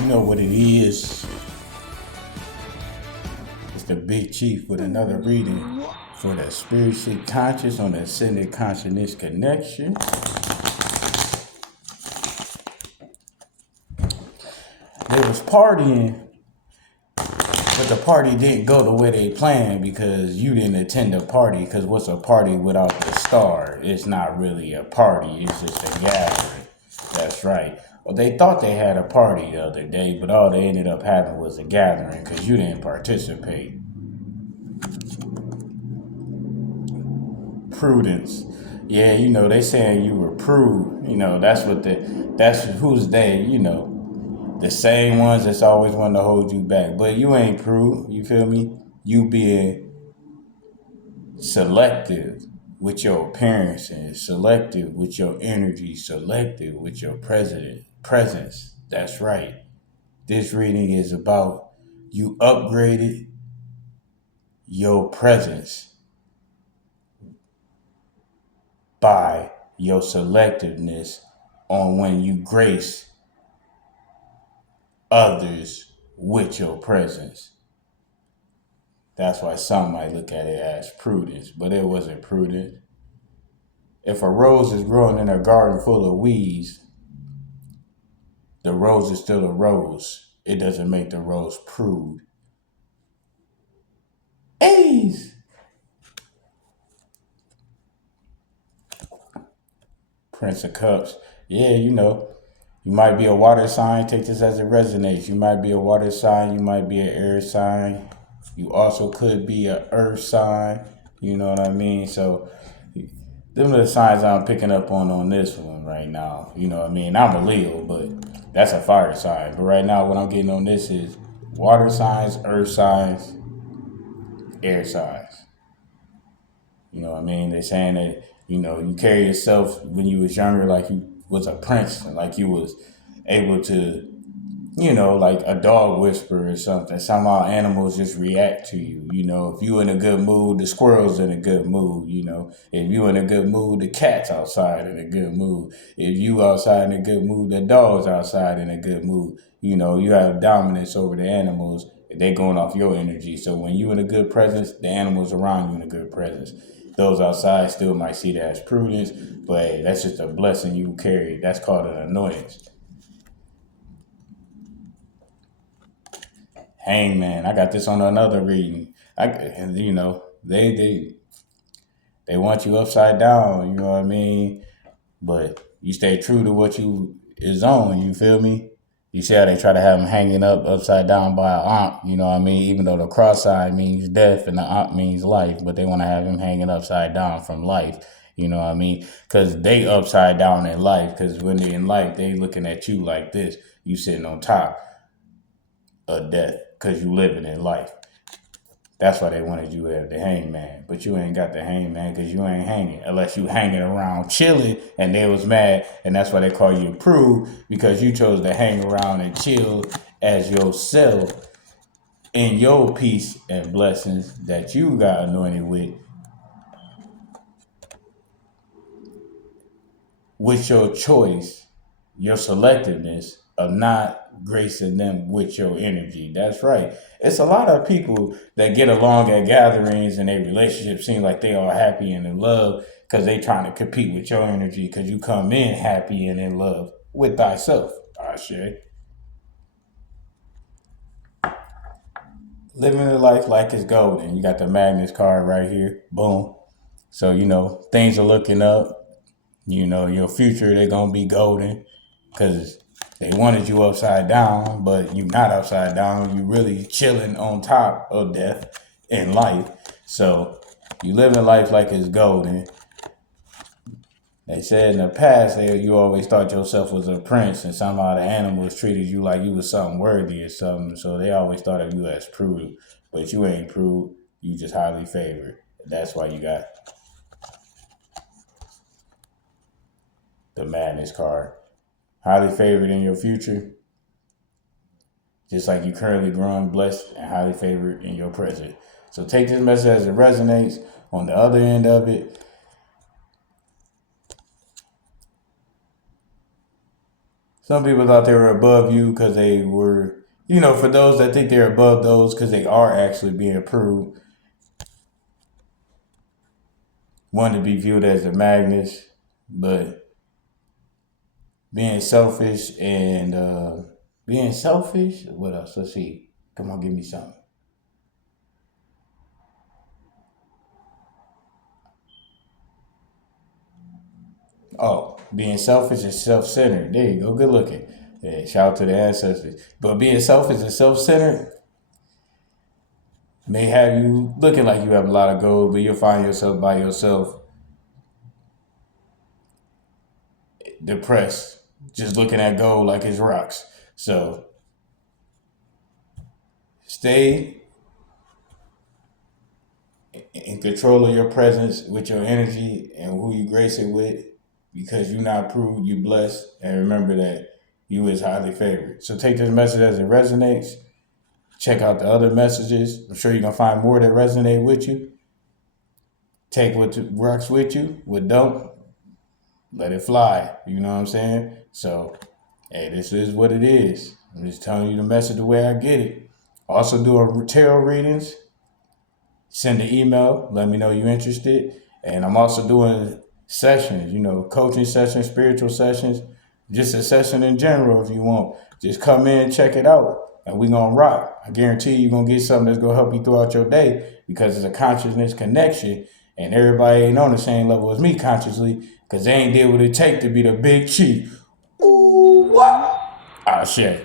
You know what it is. It's the Big Chief with another reading for the spiritually conscious on the ascended consciousness connection. They was partying, but the party didn't go the way they planned because you didn't attend the party. Because what's a party without the star? It's not really a party. It's just a gathering. That's right. Well, they thought they had a party the other day, but all they ended up having was a gathering because you didn't participate. Prudence. Yeah, they saying you were prude. That's who's they, the same ones that's always wanting to hold you back. But you ain't prude, you feel me? You being selective with your appearances, selective with your energy, selective with your presence. That's right. This reading is about you upgraded your presence by your selectiveness on when you grace others with your presence. That's why some might look at it as prudence, but it wasn't prudent. If a rose is growing in a garden full of weeds, the rose is still a rose. It doesn't make the rose prude. A's. Prince of Cups. Yeah, you might be a water sign. Take this as it resonates. You might be a water sign. You might be an air sign. You also could be an earth sign. You know what I mean? So, them are the signs I'm picking up on this one right now. You know what I mean? I'm a Leo, but that's a fire sign. But right now, what I'm getting on this is water signs, earth signs, air signs. You know what I mean? They're saying that, you carry yourself when you was younger like you was a prince, like you was able to, like a dog whisper or something. Somehow animals just react to you. If you in a good mood, the squirrel's in a good mood. If you in a good mood, the cat's outside in a good mood. If you outside in a good mood, the dog's outside in a good mood. You have dominance over the animals. They going off your energy. So when you in a good presence, the animals around you in a good presence. Those outside still might see that as prudence, but hey, that's just a blessing you carry. That's called an annoyance. Hangman. I got this on another reading. They want you upside down. You know what I mean? But you stay true to what you is on. You feel me? You see how they try to have them hanging up upside down by an aunt. You know what I mean? Even though the cross side means death and the aunt means life, but they want to have him hanging upside down from life. You know what I mean? Because they upside down in life. Because when they in life, they looking at you like this. You sitting on top of death because you living in life. That's why they wanted you to have the hangman. But you ain't got the hangman because you ain't hanging. Unless you hanging around chilling and they was mad. And that's why they call you a prude, because you chose to hang around and chill as yourself in your peace and blessings that you got anointed with your choice, your selectiveness of not gracing them with your energy. That's right. It's a lot of people that get along at gatherings and their relationships seem like they are happy and in love because they trying to compete with your energy because you come in happy and in love with thyself. Ashe. Living a life like it's golden. You got the Magnus card right here. Boom. So, things are looking up. Your future, they're going to be golden because they wanted you upside down, but you not upside down. You really chilling on top of death in life. So you living life like it's golden. They said in the past, you always thought yourself was a prince, and somehow the animals treated you like you was something worthy or something. So they always thought of you as prude, but you ain't prude. You just highly favored. That's why you got the madness card. Highly favored in your future, just like you currently growing blessed and highly favored in your present. So take this message as it resonates. On the other end of it, Some people thought they were above you because they were, for those that think they're above those because they are actually being proved, one to be viewed as a Magnus, but being selfish and being selfish. What else? Let's see. Come on, give me something. Oh, being selfish and self-centered. There you go. Good looking. Yeah, shout out to the ancestors. But being selfish and self-centered may have you looking like you have a lot of gold, but you'll find yourself by yourself depressed, just looking at gold like it's rocks. So stay in control of your presence with your energy and who you grace it with, because you're not proved, you blessed, and remember that you is highly favored. So take this message as it resonates. Check out the other messages. I'm sure you're gonna find more that resonate with you. Take what rocks with you. What don't, let it fly. You know what I'm saying? So, hey, this is what it is. I'm just telling you the message the way I get it. Also doing tarot readings. Send an email. Let me know you're interested. And I'm also doing sessions, coaching sessions, spiritual sessions, just a session in general if you want. Just come in, check it out, and we gonna rock. I guarantee you're gonna get something that's gonna help you throughout your day because it's a consciousness connection, and everybody ain't on the same level as me consciously because they ain't did what it take to be the big chief. Ooh, wow. Ah, shit.